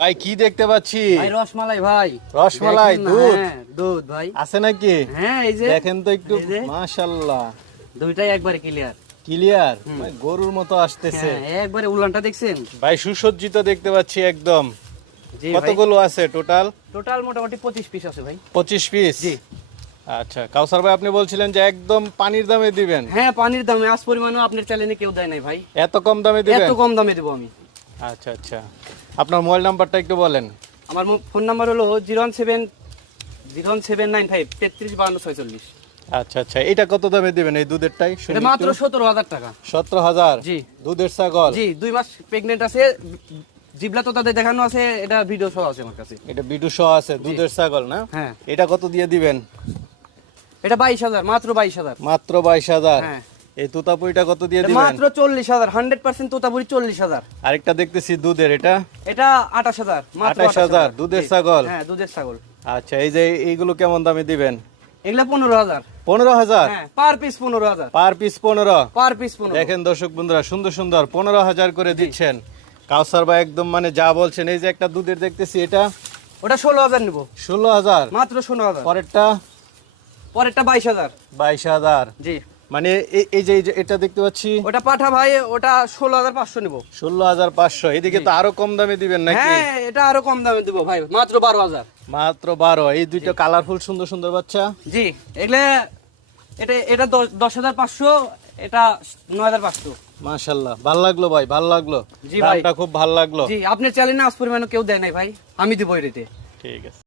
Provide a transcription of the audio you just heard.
ভাই কি দেখতে পাচ্ছি? ভাই রসমালাই ভাই। রসমালাই, দেখেন না, দুধ হ্যাঁ, দুধ ভাই আছে নাকি? হ্যাঁ এই যে দেখেন তো একটু, এই যে। মাশাআল্লাহ দুইটাই একবারে ক্লিয়ার। ক্লিয়ার, গরুর মতো আসতেছে। হ্যাঁ একবারে উলানটা দেখছেন? ভাই সুসজ্জিত দেখতে পাচ্ছি একদম। জি ভাই, কতগুলো আছে টোটাল? টোটাল মোটামুটি 25 পিস আছে ভাই। 25 পিস। জি। আচ্ছা কাউসার ভাই, আপনি বলছিলেন যে একদম পানির দামে দিবেন। হ্যাঁ পানির দামে আজ পরিমাণও আপনার চ্যানেলে কেউ দেয় নাই ভাই। এত কম দামে দিবেন? এত কম দামে দেবো আমি। আচ্ছা আচ্ছা, আপনার মোবাইল নাম্বারটা একটু বলেন। আমার ফোন নাম্বার হলো 01795 335246। আচ্ছা আচ্ছা, এটা কত দামে দিবেন এই দুধেরটাই? এটা মাত্র 17,000 টাকা। 17,000? জি। দুধের ছাগল? জি 2 মাস প্রেগন্যান্ট আছে, জিবলা তো তাদের দেখানো আছে, এটা ভিডিও সহ আছে আমার কাছে। এটা বিডু সহ আছে, দুধের ছাগল না? হ্যাঁ। এটা কত দিয়ে দিবেন? এটা 22,000, মাত্র 22,000। মাত্র 22,000? হ্যাঁ। এই তোতাপুরিটা কত দিয়ে এটা দিবেন? মাত্র 40,000, 100% তোতাপুরি 40,000। আরেকটা দেখতেছি দুধের, এটা এটা 28,000, মাত্র 28,000 দুধের ছাগল? হ্যাঁ দুধের ছাগল। আচ্ছা, এই যে এইগুলো কেমন দামে দিবেন? এগুলা 15,000। 15,000? হ্যাঁ per piece 15,000। Per piece 15? Per piece 15। দেখেন দর্শক বন্ধুরা, সুন্দর সুন্দর 15,000 করে দিচ্ছেন কাউসার ভাই, একদম মানে যা বলছেন। এই যে একটা দুধের দেখতেছি, এটা ওটা 16,000 নিব। 16,000? মাত্র 16,000। পরেরটা? পরেরটা 22,000। 22,000? জি। মানে এই যে এটা দেখতে পাচ্ছি, ওটা পাঠা ভাই, ওটা 16,500 নিব। 16,500? এদিকে তো আরো কম দামে দিবেন নাকি? হ্যাঁ এটা আরো কম দামে দিব ভাই, মাত্র 12,000। মাত্র 12? এই দুইটা কালারফুল সুন্দর সুন্দর বাচ্চা? জি। এগুলা এটা 10,500, এটা 9,500। মাশাআল্লাহ, ভালো লাগলো ভাই, ভালো লাগলো। জি ভাই। দামটা খুব ভালো লাগলো। জি আপনার চ্যানেলে আজ পরিমাণে কেউ দেয় নাই ভাই, আমি দিব এই রেটে। ঠিক আছে।